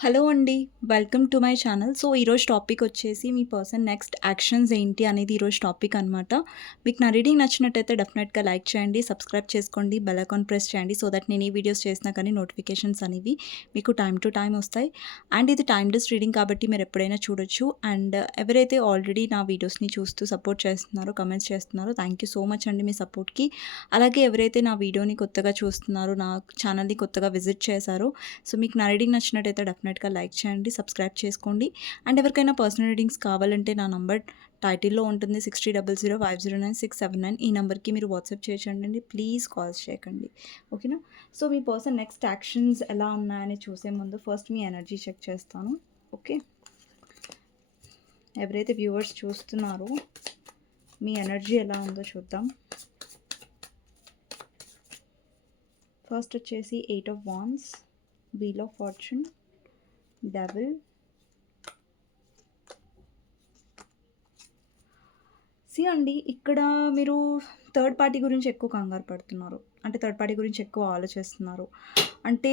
Hello అండి. Welcome to my channel. So, ఈరోజు topic వచ్చేసి మీ పర్సన్ నెక్స్ట్ యాక్షన్స్ ఏంటి అనేది ఈరోజు టాపిక్ అనమాట. మీకు నా రీడింగ్ నచ్చినట్టయితే డెఫినెట్‌గా లైక్ చేయండి, సబ్స్క్రైబ్ చేసుకోండి, బెల్ ఐకాన్ ప్రెస్ చేయండి. సో దట్ నేను ఏ వీడియోస్ చేసినా కానీ నోటిఫికేషన్స్ అనేవి మీకు టైమ్ టు టైమ్ వస్తాయి. అండ్ ఇది టైమ్‌లెస్ రీడింగ్ కాబట్టి మీరు ఎప్పుడైనా చూడొచ్చు. అండ్ ఎవరైతే ఆల్రెడీ నా వీడియోస్‌ని చూస్తూ సపోర్ట్ చేస్తున్నారో, కమెంట్స్ చేస్తున్నారో థ్యాంక్ యూ సో మచ్ అండి మీ సపోర్ట్‌కి. అలాగే ఎవరైతే నా వీడియోని కొత్తగా చూస్తున్నారో, నా ఛానల్‌ని కొత్తగా విజిట్ చేశారో, సో మీకు నా రీడింగ్ నచ్చినట్టయితే డెఫినెట్‌గా లైక్ చేయండి, సబ్స్క్రైబ్ చేసుకోండి. అండ్ ఎవరికైనా పర్సనల్ రీడింగ్స్ కావాలంటే నా నంబర్ టైటిల్‌లో ఉంటుంది 6000500969. ఈ నంబర్‌కి మీరు వాట్సాప్ చేయొచ్చండి. ప్లీజ్ కాల్స్ చేయకండి. ఓకేనా? సో మీ పర్సన్ నెక్స్ట్ యాక్షన్స్ ఎలా ఉన్నాయని చూసే ముందు ఫస్ట్ మీ ఎనర్జీ చెక్ చేస్తాను. ఓకే? ఎవరైతే వ్యూవర్స్ చూస్తున్నారో మీ ఎనర్జీ ఎలా ఉందో చూద్దాం. ఫస్ట్ వచ్చేసి 8 of wands, wheel of fortune, devil. See అండి, ఇక్కడ మీరు థర్డ్ పార్టీ గురించి ఎక్కువ కంగారు పడుతున్నారు. అంటే థర్డ్ పార్టీ గురించి ఎక్కువ ఆలోచిస్తున్నారు. అంటే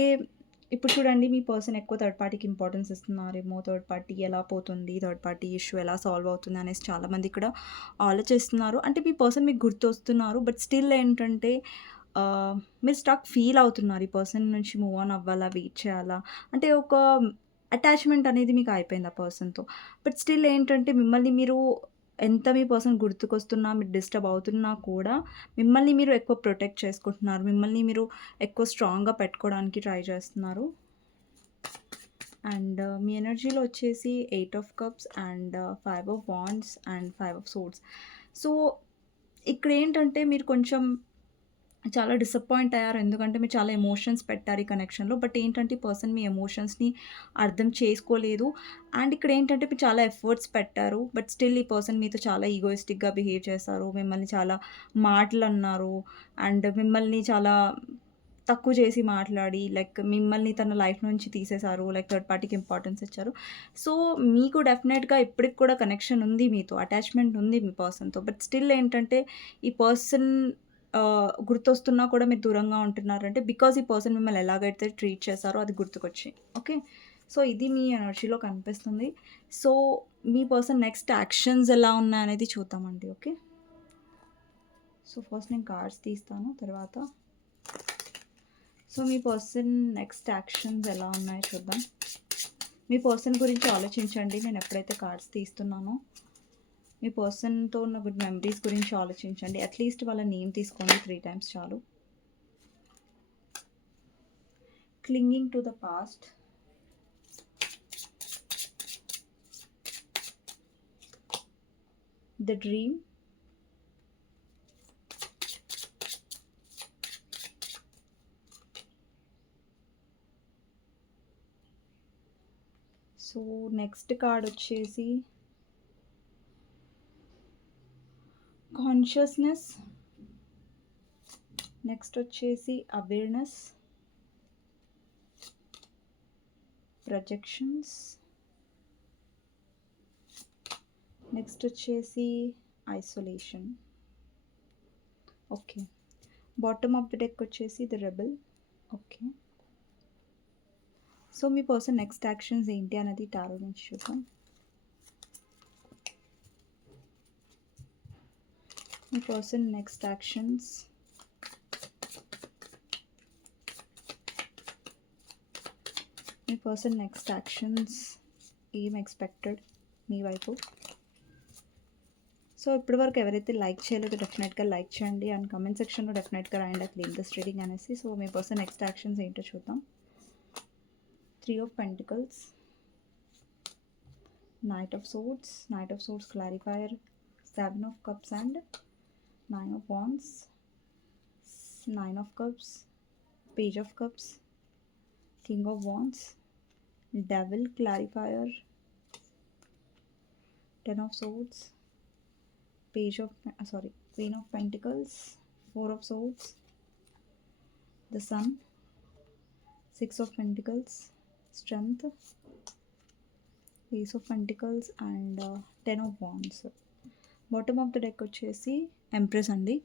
ఇప్పుడు చూడండి, మీ పర్సన్ ఎక్కువ థర్డ్ పార్టీకి ఇంపార్టెన్స్ ఇస్తున్నారేమో. థర్డ్ పార్టీ ఎలా పోతుంది, థర్డ్ పార్టీ ఇష్యూ ఎలా సాల్వ్ అవుతుంది అనేసి చాలామంది ఇక్కడ ఆలోచిస్తున్నారు. అంటే మీ పర్సన్ మీకు గుర్తొస్తున్నారు. బట్ స్టిల్ ఏంటంటే మీరు స్టక్ ఫీల్ అవుతున్నారు. ఈ పర్సన్ నుంచి మూవ్ ఆన్ అవ్వాలా, వెయిట్ చేయాలా, అంటే ఒక అటాచ్మెంట్ అనేది మీకు అయిపోయింది ఆ పర్సన్‌తో. బట్ స్టిల్ ఏంటంటే మిమ్మల్ని మీరు ఎంత మీ పర్సన్ గుర్తుకొస్తున్నా, మీరు డిస్టర్బ్ అవుతున్నా కూడా మిమ్మల్ని మీరు ఎక్కువ ప్రొటెక్ట్ చేసుకుంటున్నారు. మిమ్మల్ని మీరు ఎక్కువ స్ట్రాంగ్‌గా పెట్టుకోవడానికి ట్రై చేస్తున్నారు. అండ్ మీ ఎనర్జీలో వచ్చేసి 8 of cups and 5 of wands and 5 of swords. So ఇక్కడేంటంటే మీరు కొంచెం చాలా డిసప్పాయింట్ అయ్యారు. ఎందుకంటే మీరు చాలా ఎమోషన్స్ పెట్టారు ఈ కనెక్షన్‌లో. బట్ ఏంటంటే ఈ పర్సన్ మీ ఎమోషన్స్‌ని అర్థం చేసుకోలేదు. అండ్ ఇక్కడ ఏంటంటే మీరు చాలా ఎఫర్ట్స్ పెట్టారు. బట్ స్టిల్ ఈ పర్సన్ మీతో చాలా ఈగోయిస్టిక్‌గా బిహేవ్ చేశారు. మిమ్మల్ని చాలా మాటలన్నారు. అండ్ మిమ్మల్ని చాలా తక్కువ చేసి మాట్లాడి, లైక్ మిమ్మల్ని తన లైఫ్ నుంచి తీసేశారు. లైక్ థర్డ్ పార్టీకి ఇంపార్టెన్స్ ఇచ్చారు. సో మీకు డెఫినెట్‌గా ఇప్పటికి కూడా కనెక్షన్ ఉంది మీతో. అటాచ్‌మెంట్ ఉంది మీ పర్సన్‌తో. బట్ స్టిల్ ఏంటంటే ఈ పర్సన్ గుర్తొస్తున్నా కూడా మీరు దూరంగా ఉంటున్నారంటే బికాజ్ ఈ పర్సన్ మిమ్మల్ని ఎలాగైతే ట్రీట్ చేశారో అది గుర్తుకొచ్చి. ఓకే? సో ఇది మీ ఎనర్జీలో కనిపిస్తుంది. సో మీ పర్సన్ నెక్స్ట్ యాక్షన్స్ ఎలా ఉన్నాయనేది చూద్దామండి. ఓకే? సో ఫస్ట్ నేను కార్డ్స్ తీస్తాను తర్వాత. సో మీ పర్సన్ నెక్స్ట్ యాక్షన్స్ ఎలా ఉన్నాయో చూద్దాం. మీ పర్సన్ గురించి ఆలోచించండి నేను ఎప్పుడైతే కార్డ్స్ తీస్తున్నానో. మీ పర్సన్‌తో ఉన్న గుడ్ మెమరీస్ గురించి ఆలోచించండి. అట్‌లీస్ట్ వాళ్ళ నేమ్ తీసుకోండి 3 టైమ్స్ చాలు. Clinging to the past, the dream, so next card వచ్చేసి కాన్షియస్నెస్, నెక్స్ట్ వచ్చేసి అవేర్నెస్, ప్రొజెక్షన్స్, నెక్స్ట్ వచ్చేసి isolation. Okay. Bottom of the deck వచ్చేసి ద రెబెల్. ఓకే. సో మీ పర్సన్ నెక్స్ట్ యాక్షన్స్ ఏంటి అనేది టారో నుంచి చూద్దాం. మీ పర్సన్ నెక్స్ట్ యాక్షన్స్, మీ పర్సన్ నెక్స్ట్ యాక్షన్స్ ఏం ఎక్స్పెక్టెడ్ మీ వైపు. సో ఇప్పటివరకు ఎవరైతే లైక్ చేయలేదో డెఫినెట్గా లైక్ చేయండి. అండ్ కమెంట్ సెక్షన్లో డెఫినెట్గా రాయండి ఐ క్లెయిమ్ దిస్ రీడింగ్ అనేసి. సో మీ పర్సన్ నెక్స్ట్ యాక్షన్స్ ఏంటో చూద్దాం. 3 of pentacles, knight of swords clarifier, 7 of cups and 9 of wands, 9 of cups, page of cups, king of wands, devil clarifier, 10 of swords, queen of pentacles, 4 of swords, the sun, 6 of pentacles, strength, ace of pentacles and 10 of wands. Bottom of the deck వచ్చేసి empress అండి.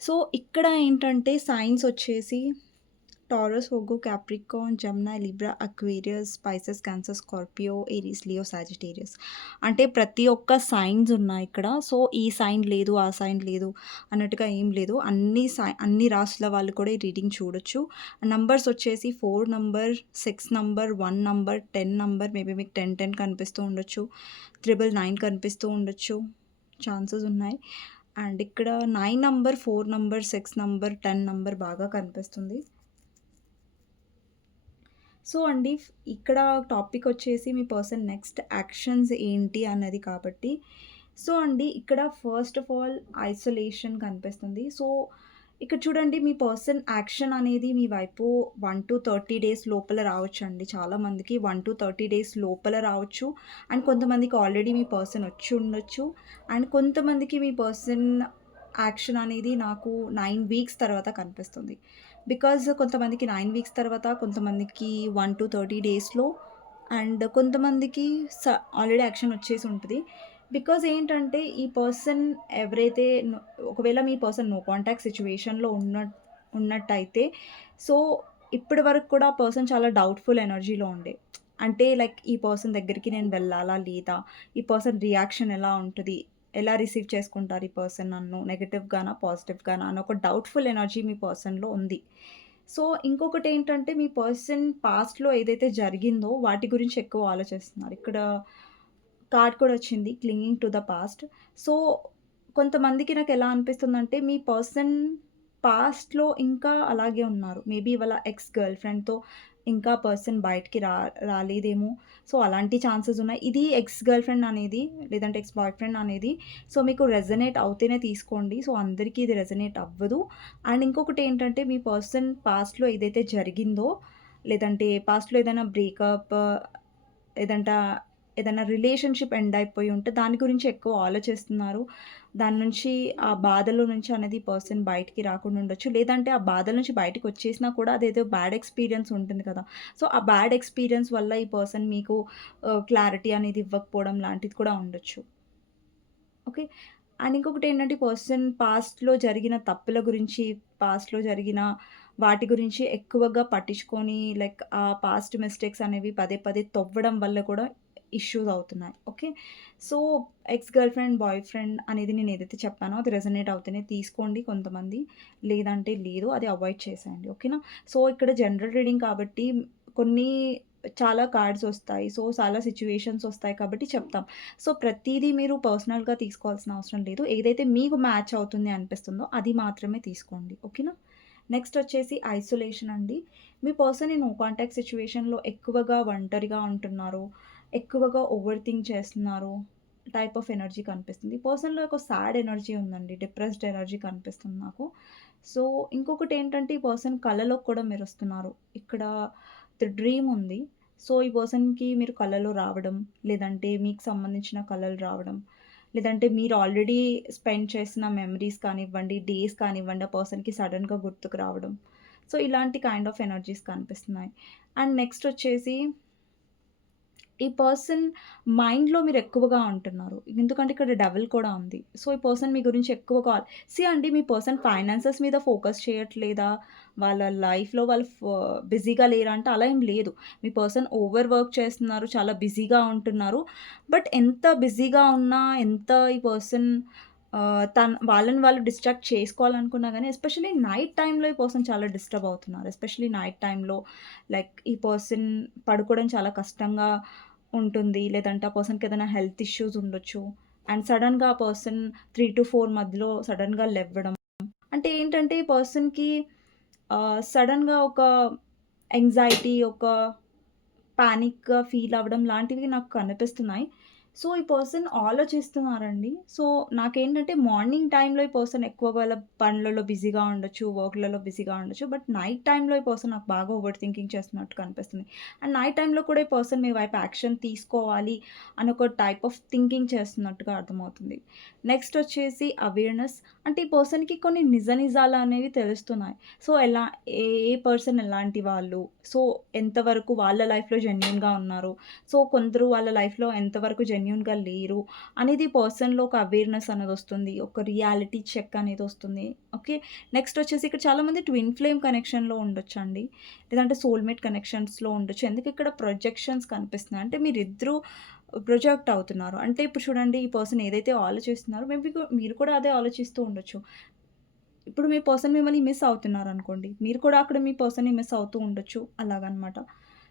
So ఇక్కడ ఏంటంటే signs వచ్చేసి Taurus, ఒగ్గు, Capricorn, Gemini, Libra, Aquarius, Pisces, Cancer, Scorpio, Aries, Leo, Sagittarius. అంటే ప్రతి ఒక్క science ఉన్నాయి ఇక్కడ. సో, ఈ సైన్ లేదు, ఆ సైన్ లేదు అన్నట్టుగా ఏం లేదు. అన్ని రాసుల వాళ్ళు కూడా ఈ రీడింగ్ చూడొచ్చు. నంబర్స్ వచ్చేసి 4 number, 6 number, 1 number, 10 number, maybe మీకు 10, 10 కనిపిస్తూ ఉండొచ్చు. 999 కనిపిస్తూ ఉండొచ్చు. ఛాన్సెస్ ఉన్నాయి. అండ్ ఇక్కడ 9 నంబర్, 4 నంబర్, 6 నంబర్, 10 నంబర్ బాగా కనిపిస్తుంది. సో అండి, ఇక్కడ టాపిక్ వచ్చేసి మీ పర్సన్ నెక్స్ట్ యాక్షన్స్ ఏంటి అన్నది కాబట్టి, సో అండి, ఇక్కడ ఫస్ట్ ఆఫ్ ఆల్ ఐసోలేషన్ కనిపిస్తుంది. సో, ఇక్కడ చూడండి, మీ పర్సన్ యాక్షన్ అనేది మీ వైపు 1-30 డేస్ లోపల రావచ్చండి. చాలామందికి 1-30 డేస్ లోపల రావచ్చు. అండ్ కొంతమందికి ఆల్రెడీ మీ పర్సన్ వచ్చి ఉండొచ్చు. అండ్ కొంతమందికి మీ పర్సన్ యాక్షన్ అనేది నాకు 9 వీక్స్ తర్వాత కనిపిస్తుంది. బికాజ్ కొంతమందికి 9 వీక్స్ తర్వాత, కొంతమందికి 1-30 డేస్‌లో, అండ్ కొంతమందికి ఆల్రెడీ యాక్షన్ వచ్చేసి ఉంటది. బికాజ్ ఏంటంటే, ఈ పర్సన్ ఎవరైతే ఒకవేళ మీ పర్సన్ నో కాంటాక్ట్ సిట్యుయేషన్‌లో ఉన్నట్టయితే, సో, ఇప్పటి వరకు కూడా ఆ పర్సన్ చాలా డౌట్‌ఫుల్ ఎనర్జీలో ఉండే. అంటే లైక్, ఈ పర్సన్ దగ్గరికి నేను వెళ్ళాలా లేదా? ఈ పర్సన్ రియాక్షన్ ఎలా ఉంటది? ఎలా రిసీవ్ చేసుకుంటారు ఈ పర్సన్ నన్ను? నెగెటివ్‌గానా? పాజిటివ్‌గానా? అని ఒక డౌట్‌ఫుల్ ఎనర్జీ మీ పర్సన్‌లో ఉంది. సో, ఇంకొకటేంటంటే, మీ పర్సన్ పాస్ట్‌లో ఏదైతే జరిగిందో వాటి గురించి ఎక్కువ ఆలోచిస్తున్నారు. ఇక్కడ కార్డ్ కూడా వచ్చింది, clinging to the past. So, కొంతమందికి నాకెలా అనిపిస్తుందంటే, మీ పర్సన్ పాస్ట్‌లో ఇంకా అలాగే ఉన్నారు. మేబీ వాళ్ళ ఎక్స్ గర్ల్ ఫ్రెండ్‌తో ఇంకా పర్సన్ బయటికి రాలేదేమో. సో, అలాంటి ఛాన్సెస్ ఉన్నాయి. ఇది ఎక్స్ గర్ల్ ఫ్రెండ్ అనేది, లేదంటే ఎక్స్ బాయ్ ఫ్రెండ్ అనేది, సో, మీకు రెజొనేట్ అవుతేనే తీసుకోండి. సో, అందరికీ ఇది రెజొనేట్ అవ్వదు. అండ్ ఇంకొకటేంటంటే, మీ పర్సన్ పాస్ట్‌లో ఏదైతే జరిగిందో, లేదంటే పాస్ట్‌లో ఏదైనా బ్రేకప్, లేదంటే ఏదైనా రిలేషన్‌షిప్ ఎండ్ అయిపోయి ఉంటే దాని గురించి ఎక్కువ ఆలోచిస్తున్నారు. దాని నుంచి, ఆ బాధలో నుంచి అనేది పర్సన్ బయటికి రాకుండా ఉండొచ్చు. లేదంటే ఆ బాధల నుంచి బయటికొచ్చేసినా కూడా అదేదో బ్యాడ్ ఎక్స్‌పీరియన్స్ ఉంటుంది కదా! సో, ఆ బ్యాడ్ ఎక్స్‌పీరియన్స్ వల్ల ఈ పర్సన్ మీకు క్లారిటీ అనేది ఇవ్వకపోవడం లాంటిది కూడా ఉండొచ్చు. ఓకే. అండ్ ఇంకొకటేంటంటే, పర్సన్ పాస్ట్‌లో జరిగిన తప్పుల గురించి, పాస్ట్‌లో జరిగిన వాటి గురించి ఎక్కువగా పట్టించుకొని, లైక్ ఆ పాస్ట్ మిస్టేక్స్ అనేవి పదే పదే తవ్వడం వల్ల కూడా ఇష్యూస్ అవుతున్నాయి. Okay. So, ex girl friend, boy friend అనేది నేనేదైతే చెప్పానో అది రెజొనేట్ అవుతేనే తీసుకోండి కొంతమంది. లేదంటే లేదు. అది అవాయిడ్ చేసేయండి. ఓకేనా? సో, ఇక్కడ జనరల్ రీడింగ్ కాబట్టి కొన్ని చాలా కార్డ్స్ ఒస్తాయి. సో, చాలా సిట్యుయేషన్స్ ఒస్తాయి కాబట్టి చెప్తాం. సో, ప్రతీదీ మీరు పర్సనల్‌గా తీసుకోవాల్సిన అవసరం లేదు. ఏదైతే మీకు మ్యాచ్ అవుతుంది అనిపిస్తుందో అది మాత్రమే తీసుకోండి. ఓకేనా? నెక్స్ట్ వచ్చేసి ఐసోలేషన్ అండి. మీ పర్సన్ ఈ నో కాంటాక్ట్ సిట్యుయేషన్‌లో ఎక్కువగా ఒంటరిగా ఉంటున్నారు. ఎక్కువగా ఓవర్ థింక్ చేస్తున్నారు. టైప్ ఆఫ్ ఎనర్జీ కనిపిస్తుంది. ఈ పర్సన్‌లో ఒక సాడ్ ఎనర్జీ ఉందండి. డిప్రెస్డ్ ఎనర్జీ కనిపిస్తుంది నాకు. సో, ఇంకొకటేంటంటే, ఈ పర్సన్ కలలో కూడా మెరుస్తున్నారు. ఇక్కడ డ్రీమ్ ఉంది. సో, ఈ పర్సన్‌కి మీరు కలలో రావడం, లేదంటే మీకు సంబంధించిన కలలు రావడం, లేదంటే మీరు ఆల్రెడీ స్పెండ్ చేసిన మెమరీస్ కానివ్వండి, డేస్ కానివ్వండి, ఆ పర్సన్‌కి సడెన్‌గా గుర్తుకు రావడం. సో, ఇలాంటి కైండ్ ఆఫ్ ఎనర్జీస్ కనిపిస్తున్నాయి. అండ్ నెక్స్ట్ వచ్చేసి, ఈ పర్సన్ మైండ్‌లో మీరెక్కువగా ఉంటున్నారు. ఎందుకంటే ఇక్కడ డెవిల్ కూడా ఉంది. సో, ఈ పర్సన్ మీ గురించి ఎక్కువగా అండి, మీ పర్సన్ ఫైనాన్సెస్ మీద ఫోకస్ చేయట్లేదా? వాళ్ళ లైఫ్‌లో వాళ్ళు బిజీగా లేరా అంటే అలా ఏం లేదు. మీ పర్సన్ ఓవర్ వర్క్ చేస్తున్నారు. చాలా బిజీగా ఉంటున్నారు. బట్ ఎంత బిజీగా ఉన్నా, ఎంత ఈ పర్సన్ వాళ్ళని వాళ్ళు డిస్ట్రాక్ట్ చేసుకోవాలనుకున్నా గానీ, ఎస్పెషల్లీ నైట్ టైమ్‌లో ఈ పర్సన్ చాలా డిస్టర్బ్ అవుతున్నారు. ఎస్పెషల్లీ నైట్ టైమ్‌లో, లైక్ ఈ పర్సన్ పడుకోవడం చాలా కష్టంగా ఉంటుంది. లేదంటే ఆ పర్సన్‌కేదైనా హెల్త్ ఇష్యూస్ ఉండొచ్చు. అండ్ సడెన్‌గా ఆ పర్సన్ 3-4 మధ్యలో సడెన్‌గా లెవ్వడం. అంటే ఏంటంటే, ఈ పర్సన్‌కి సడెన్‌గా ఒక యాంగ్జైటీ, ఒక పానిక్‌గా ఫీల్ అవ్వడం లాంటివి నాకు కనిపిస్తున్నాయి. సో, ఈ పర్సన్ ఆలోచిస్తున్నారండి. సో, నాకేంటంటే, మార్నింగ్ టైమ్‌లో ఈ పర్సన్ ఎక్కువగా వాళ్ళ పనులలో బిజీగా ఉండొచ్చు, వర్క్‌లలో బిజీగా ఉండొచ్చు. బట్ నైట్ టైమ్‌లో ఈ పర్సన్ నాకు బాగా ఓవర్ థింకింగ్ చేస్తున్నట్టు కనిపిస్తుంది. అండ్ నైట్ టైమ్‌లో కూడా ఈ పర్సన్ మీ వైపు యాక్షన్ తీసుకోవాలి అని ఒక టైప్ ఆఫ్ థింకింగ్ చేస్తున్నట్టుగా అర్థమవుతుంది. నెక్స్ట్ వచ్చేసి అవేర్‌నెస్. అంటే ఈ పర్సన్‌కి కొన్ని నిజాలనేవి తెలుస్తున్నాయి. సో, ఏ ఏ పర్సన్ ఎలాంటి వాళ్ళు, సో, ఎంతవరకు వాళ్ళ లైఫ్‌లో జెన్యూన్‌గా ఉన్నారు. సో, కొందరు వాళ్ళ లైఫ్‌లో ఎంతవరకు జెన్యూన్ జెన్యూన్‌గా లేరు అనేది పర్సన్‌లో ఒక అవేర్‌నెస్ అనేదొస్తుంది. ఒక రియాలిటీ చెక్ అనేదొస్తుంది. ఓకే. నెక్స్ట్ వచ్చేసి ఇక్కడ చాలామంది ట్విన్ ఫ్లేమ్ కనెక్షన్‌లో ఉండొచ్చండి. లేదంటే సోల్‌మేట్ కనెక్షన్స్‌లో ఉండొచ్చు. ఎందుకు ఇక్కడ ప్రొజెక్షన్స్ కనిపిస్తున్నాయి అంటే మీరిద్దరూ ప్రొజెక్ట్ అవుతున్నారు. అంటే ఇప్పుడు చూడండి ఈ పర్సన్ ఏదైతే ఆలోచిస్తున్నారో మేబీ మీరు కూడా అదే ఆలోచిస్తూ ఉండొచ్చు. ఇప్పుడు మీ పర్సన్ మిమ్మల్ని మిస్ అవుతున్నారనుకోండి. మీరు కూడా అక్కడ మీ పర్సన్‌ని మిస్ అవుతూ ఉండొచ్చు. అలాగనమాట.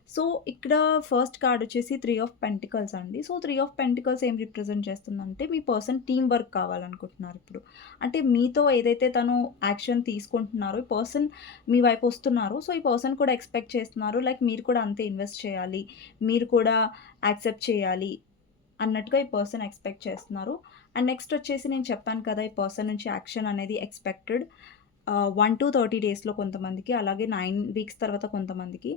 సో, ఇక్కడ ఫస్ట్ కార్డ్ వచ్చేసి 3 ఆఫ్ పెంటికల్స్ అండి. సో, 3 ఆఫ్ పెంటికల్స్ ఏం రిప్రజెంట్ చేస్తుందంటే మీ పర్సన్ టీమ్ వర్క్ కావాలనుకుంటున్నారు ఇప్పుడు. అంటే మీతో ఏదైతే తను యాక్షన్ తీసుకుంటున్నారో ఈ పర్సన్ మీ వైపు వస్తున్నారు. సో, ఈ పర్సన్ కూడా ఎక్స్‌పెక్ట్ చేస్తున్నారు. లైక్ మీరు కూడా అంతే ఇన్వెస్ట్ చేయాలి. మీరు కూడా యాక్సెప్ట్ చేయాలి అన్నట్టుగా ఈ పర్సన్ ఎక్స్‌పెక్ట్ చేస్తున్నారు. అండ్ నెక్స్ట్ వచ్చేసి నేను చెప్పాను కదా! ఈ పర్సన్ నుంచి యాక్షన్ అనేది ఎక్స్‌పెక్టెడ్. 1-30 డేస్‌లో కొంతమందికి, అలాగే 9 వీక్స్ తర్వాత కొంతమందికి.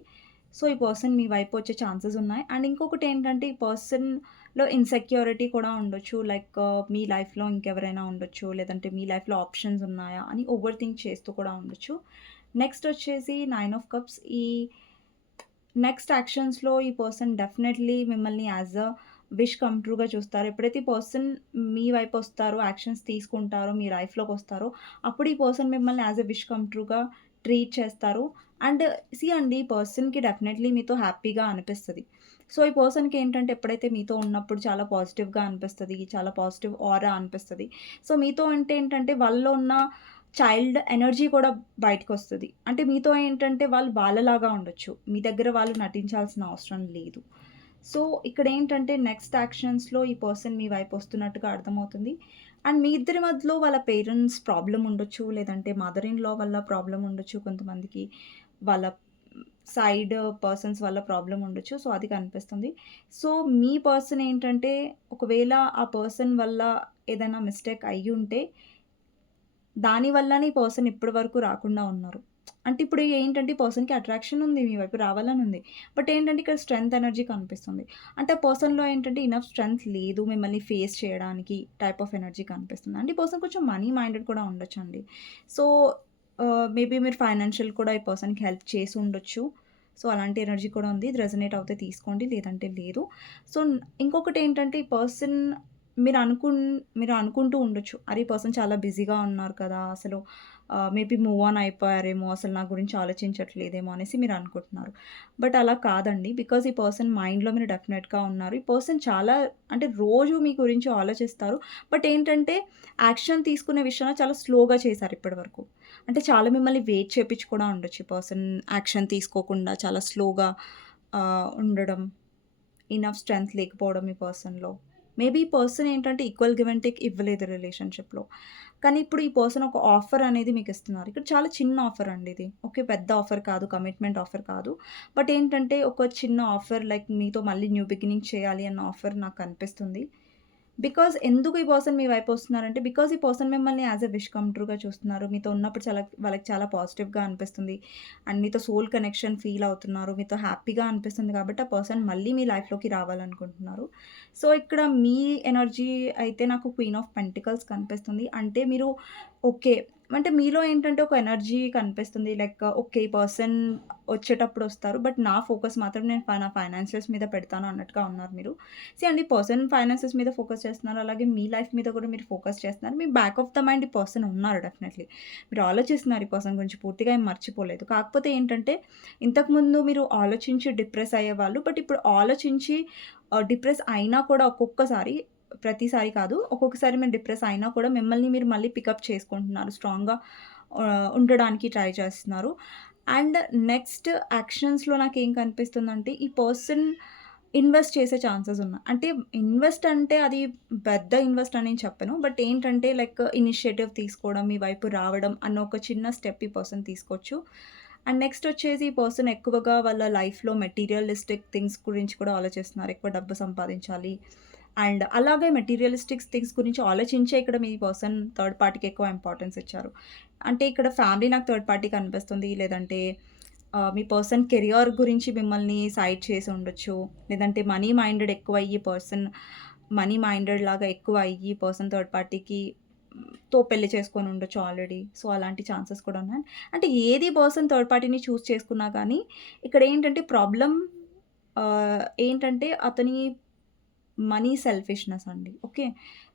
సో, ఈ పర్సన్ మీ వైపు వచ్చే ఛాన్సెస్ ఉన్నాయి. అండ్ ఇంకొకటేంటంటే ఈ పర్సన్‌లో ఇన్‌సెక్యూరిటీ కూడా ఉండొచ్చు. లైక్ మీ లైఫ్‌లో ఇంకెవరైనా ఉండొచ్చు. లేదంటే మీ లైఫ్‌లో ఆప్షన్స్ ఉన్నాయా అని ఓవర్ థింక్ చేస్తూ కూడా ఉండొచ్చు. నెక్స్ట్ వచ్చేసి 9 ఆఫ్ కప్స్. ఈ నెక్స్ట్ యాక్షన్స్‌లో ఈ పర్సన్ డెఫినెట్‌లీ మిమ్మల్ని యాస్ ఎ విష్ కమ్ ట్రూగా చూస్తారు. ఎప్పుడైతే ఈ పర్సన్ మీ వైపొస్తారో, యాక్షన్స్ తీసుకుంటారో, మీ లైఫ్‌లోకొస్తారో, అప్పుడు ఈ పర్సన్ మిమ్మల్ని యాస్ ఎ విష్ కమ్ ట్రూగా ట్రీట్ చేస్తారు. అండ్ అండి ఈ పర్సన్‌కి డెఫినెట్‌లీ మీతో హ్యాపీగా అనిపిస్తది. సో, ఈ పర్సన్‌కి ఏంటంటే ఎప్పుడైతే మీతో ఉన్నప్పుడు చాలా పాజిటివ్‌గా అనిపిస్తది. చాలా పాజిటివ్ ఆరా అనిపిస్తది. సో, మీతో అంటే ఏంటంటే వాళ్ళలో ఉన్న చైల్డ్ ఎనర్జీ కూడా బయటకొస్తది. అంటే మీతో ఏంటంటే వాళ్ళు వాళ్ళలాగా ఉండొచ్చు. మీ దగ్గర వాళ్ళు నటించాల్సిన అవసరం లేదు. సో, ఇక్కడేంటంటే నెక్స్ట్ యాక్షన్స్‌లో ఈ పర్సన్ మీ వైపొస్తున్నట్టుగా అర్థమవుతుంది. అండ్ మీ ఇద్దరి మధ్యలో వాళ్ళ పేరెంట్స్ ప్రాబ్లమ్ ఉండొచ్చు. లేదంటే మదర్ ఇన్ లా వల్ల ప్రాబ్లమ్ ఉండొచ్చు కొంతమందికి. వాళ్ళ సైడ్ పర్సన్స్ వల్ల ప్రాబ్లమ్ ఉండొచ్చు. సో, అది కనిపిస్తుంది. సో, మీ పర్సన్ ఏంటంటే ఒకవేళ ఆ పర్సన్ వల్ల ఏదైనా మిస్టేక్ అయ్యుంటే దాని వల్లనే ఈ పర్సన్ ఇప్పటి వరకు రాకుండా ఉన్నారు. అంటే ఇప్పుడు ఏంటంటే ఈ పర్సన్‌కి అట్రాక్షన్ ఉంది. మీ వైపు రావాలని ఉంది. బట్ ఏంటంటే ఇక్కడ స్ట్రెంత్ ఎనర్జీ కనిపిస్తుంది. అంటే ఆ పర్సన్‌లో ఏంటంటే ఇనఫ్ స్ట్రెంత్ లేదు మిమ్మల్ని ఫేస్ చేయడానికి టైప్ ఆఫ్ ఎనర్జీ కనిపిస్తుంది. అంటే ఈ పర్సన్ కొంచెం మనీ మైండెడ్ కూడా ఉండొచ్చండి. సో, మేబీ మీరు ఫైనాన్షియల్ కూడా ఈ పర్సన్‌కి హెల్ప్ చేసి ఉండొచ్చు. సో, అలాంటి ఎనర్జీ కూడా ఉంది. ఇది రెజొనేట్ అవుతే తీసుకోండి. లేదంటే లేదు. సో, ఇంకొకటేంటంటే ఈ పర్సన్ మీరు అనుకుంటూ ఉండొచ్చు. అరే! ఈ పర్సన్ చాలా బిజీగా ఉన్నారు కదా! అసలు మేబీ మూవ్ ఆన్ అయిపోయారేమో, అసలు నా గురించి ఆలోచించట్లేదేమో అనేసి మీరు అనుకుంటున్నారు. బట్ అలా కాదండి. బికాజ్ ఈ పర్సన్ మైండ్‌లో మీరు డెఫినెట్‌గా ఉన్నారు. ఈ పర్సన్ చాలా అంటే రోజు మీ గురించి ఆలోచిస్తారు. బట్ ఏంటంటే యాక్షన్ తీసుకునే విషయంలో చాలా స్లోగా చేశారు ఇప్పటివరకు. అంటే చాలా మిమ్మల్ని వెయిట్ చేపించి కూడా ఉండొచ్చు. ఈ పర్సన్ యాక్షన్ తీసుకోకుండా చాలా స్లోగా ఉండడం. ఇనఫ్ స్ట్రెంత్ లేకపోవడం ఈ పర్సన్‌లో. మేబీ ఈ పర్సన్ ఏంటంటే ఈక్వల్ గివ్ అండ్ టేక్ ఇవ్వలేదు రిలేషన్‌షిప్‌లో. కానీ ఇప్పుడు ఈ పర్సన్ ఒక ఆఫర్ అనేది మీకిస్తున్నారు. ఇక్కడ చాలా చిన్న ఆఫర్ అండి ఇది. ఓకే. పెద్ద ఆఫర్ కాదు. కమిట్మెంట్ ఆఫర్ కాదు. బట్ ఏంటంటే ఒక చిన్న ఆఫర్ లైక్ మీతో మళ్ళీ న్యూ బిగినింగ్ చేయాలి అన్న ఆఫర్ నాకు కనిపిస్తుంది. బికాజ్ ఎందుకు ఈ పర్సన్ మీ వైపు వస్తున్నారంటే, బికాజ్ ఈ పర్సన్ మిమ్మల్ని యాస్ ఎ విష్ కమ్ ట్రూగా చూస్తున్నారు. మీతో ఉన్నప్పుడు వాళ్ళకి చాలా పాజిటివ్‌గా అనిపిస్తుంది. అండ్ మీతో సోల్ కనెక్షన్ ఫీల్ అవుతున్నారు. మీతో హ్యాపీగా అనిపిస్తుంది కాబట్టి, ఆ పర్సన్ మళ్ళీ మీ లైఫ్‌లోకి రావాలనుకుంటున్నారు. సో, ఇక్కడ మీ ఎనర్జీ అయితే నాకు క్వీన్ ఆఫ్ పెంటికల్స్ కనిపిస్తుంది. అంటే మీరు ఓకే. అంటే మీలో ఏంటంటే ఒక ఎనర్జీ కనిపిస్తుంది. Like okay. ఈ పర్సన్ వచ్చేటప్పుడు వస్తారు. బట్ నా ఫోకస్ మాత్రం నేను నా ఫైనాన్షియల్స్ మీద పెడతాను అన్నట్టుగా ఉన్నారు మీరు. అండి పర్సన్ ఫైనాన్సెస్ మీద ఫోకస్ చేస్తున్నారు. అలాగే మీ లైఫ్ మీద కూడా మీరు ఫోకస్ చేస్తున్నారు. మీ బ్యాక్ ఆఫ్ ద మైండ్ ఈ పర్సన్ ఉన్నారు డెఫినెట్‌లీ. మీరు ఆలోచిస్తున్నారు ఈ పర్సన్ గురించి పూర్తిగా ఏం మర్చిపోలేదు. కాకపోతే ఏంటంటే ఇంతకుముందు మీరు ఆలోచించి డిప్రెస్ అయ్యేవాళ్ళు. బట్ ఇప్పుడు ఆలోచించి డిప్రెస్ అయినా కూడా ఒక్కొక్కసారి ప్రతిసారి కాదు. ఒక్కొక్కసారి మీరు డిప్రెస్ అయినా కూడా మిమ్మల్ని మీరు మళ్ళీ పికప్ చేసుకుంటున్నారు. స్ట్రాంగ్‌గా ఉండడానికి ట్రై చేస్తున్నారు. అండ్ నెక్స్ట్ యాక్షన్స్‌లో నాకేం కనిపిస్తుందంటే ఈ పర్సన్ ఇన్వెస్ట్ చేసే ఛాన్సెస్ ఉన్నాయి. అంటే ఇన్వెస్ట్ అంటే అది పెద్ద ఇన్వెస్ట్ అని నేను చెప్పను. బట్ ఏంటంటే లైక్ ఇనిషియేటివ్ తీసుకోవడం, మీ వైపు రావడం అన్న ఒక చిన్న స్టెప్ ఈ పర్సన్ తీసుకోవచ్చు. అండ్ నెక్స్ట్ వచ్చేసి ఈ పర్సన్ ఎక్కువగా వాళ్ళ లైఫ్‌లో మెటీరియలిస్టిక్ థింగ్స్ గురించి కూడా ఆలోచిస్తున్నారు. ఎక్కువ డబ్బు సంపాదించాలి. అండ్ అలాగే మెటీరియలిస్టిక్ థింగ్స్ గురించి ఆలోచించే ఇక్కడ మీ పర్సన్ థర్డ్ పార్టీకి ఎక్కువ ఇంపార్టెన్స్ ఇచ్చారు. అంటే ఇక్కడ ఫ్యామిలీ నాకు థర్డ్ పార్టీ కనిపిస్తుంది. లేదంటే మీ పర్సన్ కెరియర్ గురించి మిమ్మల్ని సైడ్ చేసి ఉండొచ్చు. లేదంటే మనీ మైండెడ్ ఎక్కువయ్యి పర్సన్ మనీ మైండెడ్ లాగా ఎక్కువ అయ్యి పర్సన్ థర్డ్ పార్టీకి తో పెళ్లి చేసుకొని ఉండొచ్చు ఆల్రెడీ. సో, అలాంటి ఛాన్సెస్ కూడా ఉన్నాయి. అంటే ఏది పర్సన్ థర్డ్ పార్టీని చూజ్ చేసుకున్నా కానీ ఇక్కడ ఏంటంటే ప్రాబ్లమ్ ఏంటంటే అతని మనీ సెల్ఫిష్‌నెస్ అండి. ఓకే.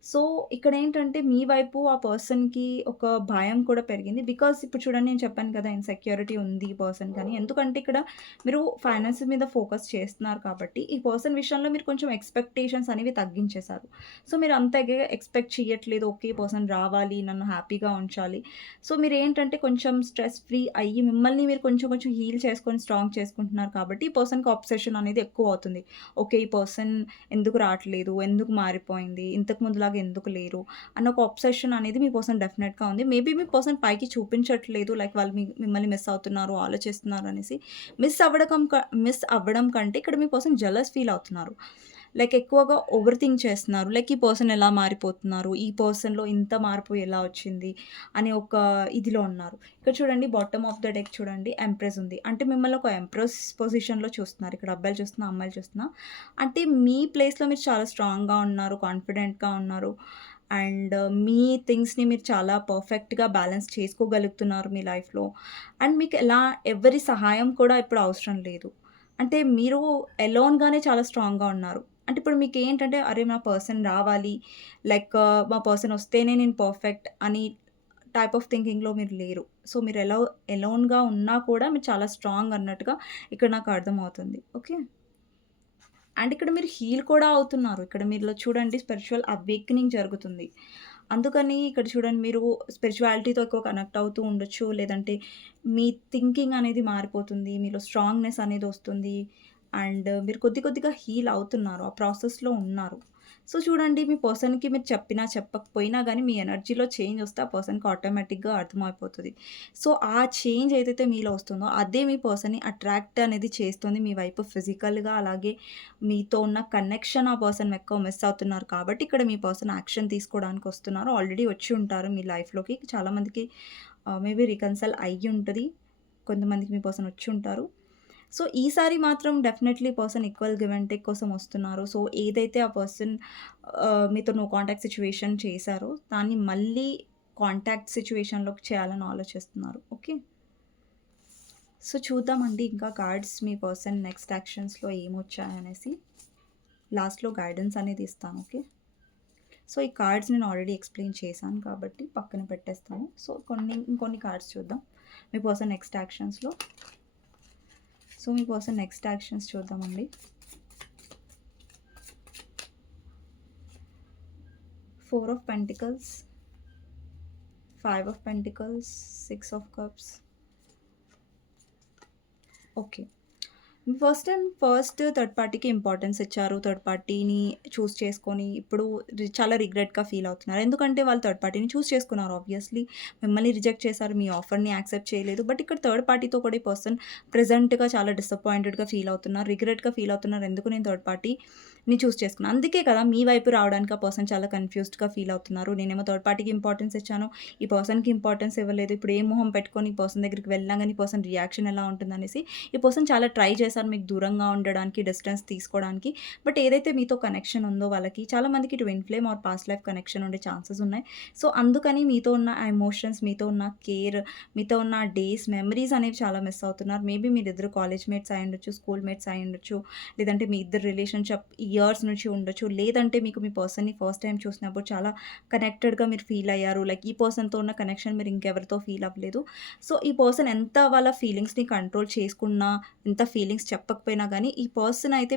సో, ఇక్కడేంటంటే మీ వైపు ఆ పర్సన్‌కి ఒక భయం కూడా పెరిగింది. బికాజ్ ఇప్పుడు చూడండి నేను చెప్పాను కదా! ఇన్‌సెక్యూరిటీ ఉంది ఈ పర్సన్‌కని. ఎందుకంటే ఇక్కడ మీరు ఫైనాన్స్ మీద ఫోకస్ చేస్తున్నారు కాబట్టి, ఈ పర్సన్ విషయంలో మీరు కొంచెం ఎక్స్‌పెక్టేషన్స్ అనేవి తగ్గించేశారు. సో, మీరు అంతగా ఎక్స్‌పెక్ట్ చేయట్లేదు. ఓకే. ఈ పర్సన్ రావాలి, నన్ను హ్యాపీగా ఉంచాలి. సో, మీరేంటంటే కొంచెం స్ట్రెస్ ఫ్రీ అయ్యి మిమ్మల్ని మీరు కొంచెం కొంచెం హీల్ చేసుకొని స్ట్రాంగ్ చేసుకుంటున్నారు కాబట్టి, ఈ పర్సన్‌కి అబ్సెషన్ అనేది ఎక్కువవుతుంది. ఓకే. ఈ పర్సన్ ఎందుకు రాట్లేదు? ఎందుకు మారిపోయింది? ఇంతకు ముందులాగా ఎందుకు లేరు? అన్న ఒక అబ్సెషన్ అనేది మీ పర్సన్ డెఫినెట్‌గా ఉంది. మేబీ మీ పర్సన్ పైకి చూపించట్లేదు. లైక్ వాళ్ళు మిమ్మల్ని మిస్ అవుతున్నారు, ఆలోచిస్తున్నారు అనేసి. మిస్ అవ్వడం కంటే ఇక్కడ మీ పర్సన్ జెలస్ ఫీల్ అవుతున్నారు. లైక్ ఎక్కువగా ఓవర్ థింక్ చేస్తున్నారు. లైక్ ఈ పర్సన్ ఎలా మారిపోతున్నారు? ఈ పర్సన్‌లో ఇంత మార్పు ఎలా వచ్చింది? అనే ఒక ఇదిలో ఉన్నారు. ఇక్కడ చూడండి బాటమ్ ఆఫ్ ద డెక్ చూడండి ఎంప్రెస్ ఉంది. అంటే మిమ్మల్ని ఒక ఎంప్రెస్ పొజిషన్‌లో చూస్తున్నారు. ఇక్కడ అబ్బాయిలు చూస్తున్నా, అమ్మాయిలు చూస్తున్నా. అంటే మీ ప్లేస్‌లో మీరు చాలా స్ట్రాంగ్‌గా ఉన్నారు, కాన్ఫిడెంట్‌గా ఉన్నారు. అండ్ మీ థింగ్స్‌ని మీరు చాలా పర్ఫెక్ట్‌గా బ్యాలెన్స్ చేసుకోగలుగుతున్నారు మీ లైఫ్‌లో. అండ్ మీకు ఎవరి సహాయం కూడా ఇప్పుడు అవసరం లేదు. అంటే మీరు ఎలోన్‌గానే చాలా స్ట్రాంగ్‌గా ఉన్నారు. అంటే ఇప్పుడు మీకేంటంటే అరే! నా పర్సన్ రావాలి. లైక్ మా పర్సన్ వస్తేనే నేను పర్ఫెక్ట్ అని టైప్ ఆఫ్ థింకింగ్‌లో మీరు లేరు. సో, మీరు ఎలోన్‌గా ఉన్నా కూడా మీరు చాలా స్ట్రాంగ్ అన్నట్టుగా ఇక్కడ నాకు అర్థమవుతుంది. ఓకే. అండ్ ఇక్కడ మీరు హీల్ కూడా అవుతున్నారు. ఇక్కడ మీలో చూడండి స్పిరిచ్యువల్ అవేకెనింగ్ జరుగుతుంది. అందుకని ఇక్కడ చూడండి మీరు స్పిరిచ్యువాలిటీతో ఎక్కువ కనెక్ట్ అవుతూ ఉండొచ్చు. లేదంటే మీ థింకింగ్ అనేది మారిపోతుంది. మీలో స్ట్రాంగ్‌నెస్ అనేది వస్తుంది. అండ్ మీరు కొద్ది కొద్దిగా హీల్ అవుతున్నారు. ఆ ప్రాసెస్‌లో ఉన్నారు. సో, చూడండి మీ పర్సన్‌కి మీరు చెప్పినా, చెప్పకపోయినా గానీ మీ ఎనర్జీలో చేంజ్ వస్తే ఆ పర్సన్‌కి ఆటోమేటిక్‌గా అర్థమైపోతది. సో, ఆ చేంజ్ ఏదైతే మీలో వస్తుందో అదే మీ పర్సన్‌ని అట్రాక్ట్ అనేది చేస్తుంది మీ వైపు ఫిజికల్‌గా. అలాగే మీతో ఉన్న కనెక్షన్ ఆ పర్సన్ ఎక్కువ మిస్ అవుతున్నారు కాబట్టి ఇక్కడ మీ పర్సన్ యాక్షన్ తీసుకోవడానికి వస్తున్నారు. ఆల్రెడీ వచ్చి ఉంటారు మీ లైఫ్‌లోకి. చాలామందికి మేబీ రికన్సైల్ అయ్యి ఉంటది. కొంతమందికి మీ పర్సన్ వచ్చి ఉంటారు. సో, ఈసారి మాత్రం definitely person equal give and take కోసం వస్తున్నారు. సో, ఏదైతే ఆ పర్సన్ మీతో నో కాంటాక్ట్ సిట్యుయేషన్ చేశారో, దాన్ని మళ్ళీ కాంటాక్ట్ సిట్యుయేషన్‌లోకి చేయాలని ఆలోచిస్తున్నారు. ఓకే. సో, చూద్దామండి ఇంకా కార్డ్స్ మీ పర్సన్ నెక్స్ట్ యాక్షన్స్‌లో ఏమొచ్చాయనేసి. లాస్ట్‌లో గైడెన్స్ అనేది ఇస్తాను. ఓకే. సో, ఈ కార్డ్స్ నేను ఆల్రెడీ ఎక్స్‌ప్లెయిన్ చేశాను కాబట్టి పక్కన పెట్టేస్తాను. సో, ఇంకొన్ని కార్డ్స్ చూద్దాం. మీ పర్సన్ నెక్స్ట్ యాక్షన్స్‌లో. సో, మీ పర్సన్ నెక్స్ట్ యాక్షన్స్ చూద్దామండి. 4 of pentacles, 5 of pentacles, 6 of cups. Okay. First third పార్టీకి ఇంపార్టెన్స్ ఇచ్చారు. థర్డ్ పార్టీని చూజ్ చేసుకొని ఇప్పుడు చాలా రిగ్రెట్‌గా ఫీల్ అవుతున్నారు. ఎందుకంటే వాళ్ళు థర్డ్ పార్టీని చూజ్ చేసుకున్నారు ఆబ్వియస్లీ. మిమ్మల్ని రిజెక్ట్ చేశారు. మీ ఆఫర్‌ని యాక్సెప్ట్ చేయలేదు. బట్ ఇక్కడ థర్డ్ పార్టీతో కూడా ఈ పర్సన్ ప్రెజెంట్‌గా చాలా డిసప్పాయింటెడ్‌గా ఫీల్ అవుతున్నారు. రిగ్రెట్‌గా ఫీల్ అవుతున్నారు. ఎందుకు నేను థర్డ్ పార్టీని చూజ్ చేసుకున్నాను. అందుకే కదా మీ వైపు రావడానికి ఆ పర్సన్ చాలా కన్‌ఫ్యూజ్డ్‌గా ఫీల్ అవుతున్నారు. నేనేమో థర్డ్ పార్టీకి ఇంపార్టెన్స్ ఇచ్చాను. ఈ పర్సన్‌కి ఇంపార్టెన్స్ ఇవ్వలేదు. ఇప్పుడు ఏ మొహం పెట్టుకొని ఈ పర్సన్ దగ్గరికి వెళ్ళినా గానీ ఈ పర్సన్ రియాక్షన్ ఎలా ఉంటుందనేసి ఈ పర్సన్ చాలా ట్రై చేశారు మీకు దూరంగా ఉండడానికి, డిస్టెన్స్ తీసుకోవడానికి. బట్ ఏదైతే మీతో కనెక్షన్ ఉందో వాళ్ళకి చాలామందికి twin flame or past life connection ఉండే ఛాన్సెస్ ఉన్నాయి. సో, అందుకని మీతో ఉన్న ఆ ఎమోషన్స్, మీతో ఉన్న కేర్, మీతో ఉన్న ఆ డేస్, మెమరీస్ అనేవి చాలా మిస్ అవుతున్నారు. మేబీ మీరిద్దరు కాలేజ్ మేట్స్ అయ్యుండొచ్చు, స్కూల్ మేట్స్ అయ్యుండొచ్చు. లేదంటే మీ ఇద్దరు రిలేషన్‌షిప్ ఇయర్స్ నుంచి ఉండొచ్చు. లేదంటే మీకు మీ పర్సన్‌ని ఫస్ట్ టైమ్ చూసినప్పుడు చాలా కనెక్టెడ్‌గా మీరు ఫీల్ అయ్యారు. లైక్ ఈ పర్సన్‌తో ఉన్న కనెక్షన్ మీరు ఇంకెవరితో ఫీల్ అవ్వలేదు. సో, ఈ పర్సన్ ఎంత వాళ్ళ ఫీలింగ్స్‌ని కంట్రోల్ చేసుకున్నా, ఎంత ఫీలింగ్స్ చెప్పకపోయినా గానీ, ఈ పర్సన్ అయితే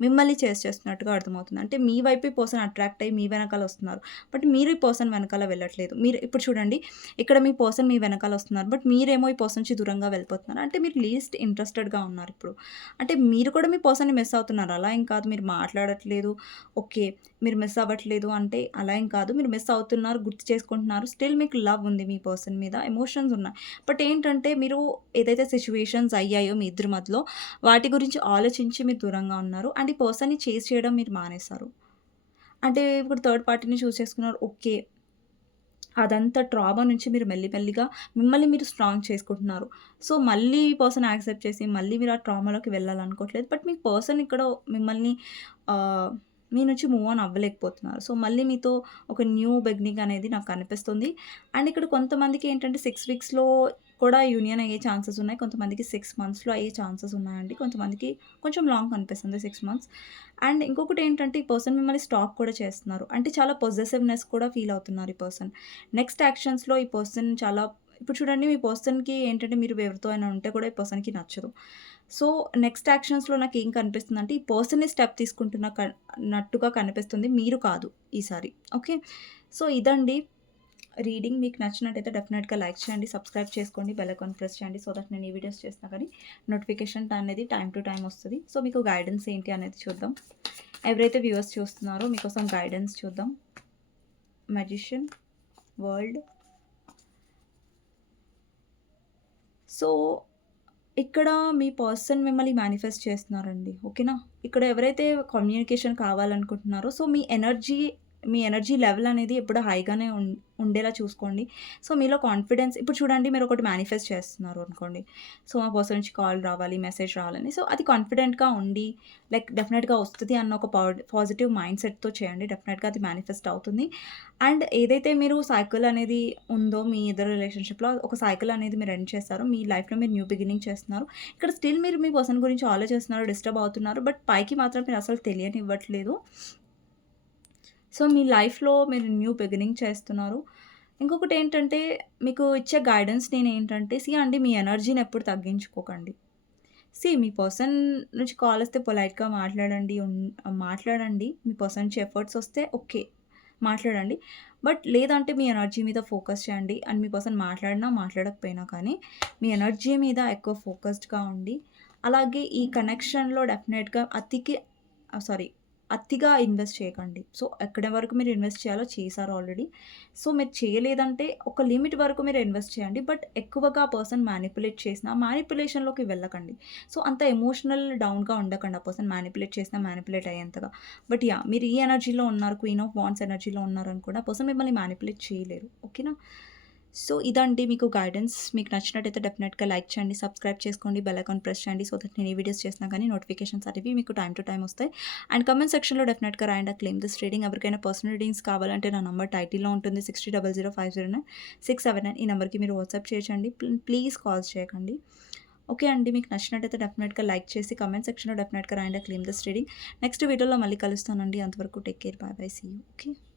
మిమ్మల్ని చేస్తున్నట్టుగా అర్థమవుతుంది. అంటే మీ వైపు ఈ పర్సన్ అట్రాక్ట్ అయ్యి మీ వెనకాల వస్తున్నారు. బట్ మీరు ఈ పర్సన్ వెనకాల వెళ్ళట్లేదు. మీరు ఇప్పుడు చూడండి ఇక్కడ మీ పర్సన్ మీ వెనకాల వస్తున్నారు. బట్ మీరేమో ఈ పర్సన్ నుంచి దూరంగా వెళ్ళిపోతున్నారు. అంటే మీరు లీస్ట్ ఇంట్రెస్టెడ్‌గా ఉన్నారు ఇప్పుడు. అంటే మీరు కూడా మీ పర్సన్‌ని మిస్ అవుతున్నారు. అలా ఏం కాదు మీరు మాట్లాడట్లేదు. ఓకే. మీరు మిస్ అవ్వట్లేదు అంటే అలా ఏం కాదు. మీరు మిస్ అవుతున్నారు, గుర్తు చేసుకుంటున్నారు. స్టిల్ మీకు లవ్ ఉంది మీ పర్సన్ మీద. ఎమోషన్స్ ఉన్నాయి. బట్ ఏంటంటే మీరు ఏదైతే సిట్యుయేషన్స్ అయ్యాయో మీ ఇద్దరి మధ్యలో వాటి గురించి ఆలోచించి మీరు దూరంగా ఉన్నారు. అండ్ ఈ పర్సన్‌ని చేజ్ చేయడం మీరు మానేశారు. అంటే ఇప్పుడు థర్డ్ పార్టీని చూజ్ చేసుకున్నారు. ఓకే. అదంతా ట్రామా నుంచి మీరు మెల్లిగా మిమ్మల్ని మీరు స్ట్రాంగ్ చేసుకుంటున్నారు. సో, మళ్ళీ ఈ పర్సన్ యాక్సెప్ట్ చేసి మళ్ళీ మీరు ఆ ట్రామాలోకి వెళ్ళాలనుకోవట్లేదు. బట్ మీ పర్సన్ ఇక్కడ మిమ్మల్ని ఆహ్, మీ నుంచి మూవ్ ఆన్ అవ్వలేకపోతున్నారు. సో, మళ్ళీ మీతో ఒక న్యూ బిగినింగ్ అనేది నాకు కనిపిస్తుంది. అండ్ ఇక్కడ కొంతమందికి ఏంటంటే 6 వీక్స్‌లో కూడా యూనియన్ అయ్యే ఛాన్సెస్ ఉన్నాయి. కొంతమందికి 6 మంత్స్‌లో అయ్యే ఛాన్సెస్ ఉన్నాయండి. కొంతమందికి కొంచెం లాంగ్ కనిపిస్తుంది 6 మంత్స్. అండ్ ఇంకొకటేంటంటే ఈ పర్సన్ మిమ్మల్ని స్టాక్ కూడా చేస్తున్నారు. అంటే చాలా పొసెసివ్‌నెస్ కూడా ఫీల్ అవుతున్నారు ఈ పర్సన్. నెక్స్ట్ యాక్షన్స్‌లో ఈ పర్సన్ చాలా ఇప్పుడు చూడండి మీ పర్సన్‌కి ఏంటంటే మీరు ఎవరితో అయినా ఉంటే కూడా ఈ పర్సన్‌కి నచ్చదు. సో, నెక్స్ట్ యాక్షన్స్‌లో నాకేం కనిపిస్తుందంటే ఈ పర్సనే స్టెప్ తీసుకుంటున్న నట్టుగా కనిపిస్తుంది. మీరు కాదు ఈసారి. ఓకే. సో, ఇదండి రీడింగ్. మీకు నచ్చినట్టయితే డెఫినెట్‌గా లైక్ చేయండి, సబ్స్క్రైబ్ చేసుకోండి, బెల్ ఐకాన్ ప్రెస్ చేయండి. సో దట్ నేను ఈ వీడియోస్ చేసినా కానీ నోటిఫికేషన్ అనేది టైమ్ టు టైమ్ వస్తది. సో, మీకు గైడెన్స్ ఏంటి అనేది చూద్దాం. ఎవరైతే వ్యూవర్స్ చూస్తున్నారో మీకోసం గైడెన్స్ చూద్దాం. Magician, world. సో, ఇక్కడ మీ పర్సన్ మిమ్మల్ని మేనిఫెస్ట్ చేస్తున్నారండి. ఓకేనా? ఇక్కడ ఎవరైతే కమ్యూనికేషన్ కావాలనుకుంటున్నారో సో, మీ ఎనర్జీ లెవెల్ అనేది ఎప్పుడు హైగానే ఉండేలా చూసుకోండి. సో, మీలో కాన్ఫిడెన్స్ ఇప్పుడు చూడండి మీరొకటి మేనిఫెస్ట్ చేస్తున్నారు అనుకోండి. సో, మా పర్సన్ నుంచి కాల్ రావాలి, మెసేజ్ రావాలని. సో, అది కాన్ఫిడెంట్‌గా ఉండి లైక్ డెఫినెట్‌గా వస్తది అన్న ఒక పాజిటివ్ మైండ్ సెట్‌తో చేయండి. డెఫినెట్‌గా అది మేనిఫెస్ట్ అవుతుంది. అండ్ ఏదైతే మీరు సైకిల్ అనేది ఉందో మీ ఇద్దరి రిలేషన్‌షిప్‌లో ఒక సైకిల్ అనేది మీరు ఎండ్ చేస్తారో, మీ లైఫ్‌లో మీరు న్యూ బిగినింగ్ చేస్తున్నారు. ఇక్కడ స్టిల్ మీరు మీ పర్సన్ గురించి ఆలోచిస్తున్నారు, డిస్టర్బ్ అవుతున్నారు. బట్ పైకి మాత్రం మీరు అసలు తెలియనివ్వట్లేదు. సో, మీ లైఫ్‌లో మీరు న్యూ బిగినింగ్ చేస్తున్నారు. ఇంకొకటేంటంటే, మీకు ఇచ్చే గైడెన్స్ నేనేంటంటే, అండి మీ ఎనర్జీని ఎప్పుడు తగ్గించుకోకండి. మీ పర్సన్ నుంచి కాలొస్తే పొలైట్‌గా మాట్లాడండి. మాట్లాడండి. మీ పర్సన్ నుంచి ఎఫర్ట్స్ వస్తే ఓకే. మాట్లాడండి. బట్ లేదంటే మీ ఎనర్జీ మీద ఫోకస్ చేయండి. అండ్ మీ పర్సన్ మాట్లాడినా, మాట్లాడకపోయినా కానీ, మీ ఎనర్జీ మీద ఎక్కువ ఫోకస్డ్‌గా ఉండి, అలాగే ఈ కనెక్షన్‌లో డెఫినెట్‌గా అతిగా ఇన్వెస్ట్ చేయకండి. సో, ఎక్కడి వరకు మీరు ఇన్వెస్ట్ చేయాలో చేశారు ఆల్రెడీ. సో, మీరు చేయలేదంటే ఒక లిమిట్ వరకు మీరు ఇన్వెస్ట్ చేయండి. బట్ ఎక్కువగా ఆ పర్సన్ మ్యానిపులేట్ చేసినా, మ్యానిపులేషన్‌లోకి వెళ్ళకండి. సో, అంత ఎమోషనల్ డౌన్‌గా ఉండకండి. ఆ పర్సన్ మ్యానిపులేట్ చేసినా, మ్యానిపులేట్ అయ్యేంతగా. బట్ మీరు ఈ ఎనర్జీలో ఉన్నారు, క్వీన్ ఆఫ్ వాండ్స్ ఎనర్జీలో ఉన్నారనుకోండి, ఆ పర్సన్ మిమ్మల్ని మ్యానిపులేట్ చేయలేరు. ఓకేనా? సో, ఇదండి మీకు గైడెన్స్. మీకు నచ్చినట్టయితే డెఫినెట్‌గా లైక్ చేయండి, సబ్స్క్రైబ్ చేసుకోండి, బెల్ ఐకాన్ ప్రెస్ చేయండి. సో దట్ నేను ఏ వీడియోస్ చేసినా కానీ నోటిఫికేషన్స్ అనేవి మీకు టైమ్ టు టైమ్ వస్తాయి. అండ్ కామెంట్ సెక్షన్‌లో డెఫినెట్‌గా రాయండి క్లెయిమ్ దిస్ రీడింగ్. ఎవరికైనా పర్సనల్ రీడింగ్స్ కావాలంటే నా నంబర్ టైటిల్‌లో ఉంటుంది 6000509679. ఈ నెంబర్‌కి మీరు వాట్సాప్ చేయొచ్చండి. ప్లీజ్ కాల్స్ చేయకండి. ఓకే అండి. మీకు నచ్చినట్టయితే డెఫినెట్‌గా లైక్ చేసి కామెంట్ సెక్షన్‌లో డెఫినెట్‌గా రాయండి క్లెయిమ్ దిస్ రీడింగ్. నెక్స్ట్ వీడియోలో మళ్ళీ కలుస్తానండి. అంతవరకు take care. Bye bye. See you. Okay.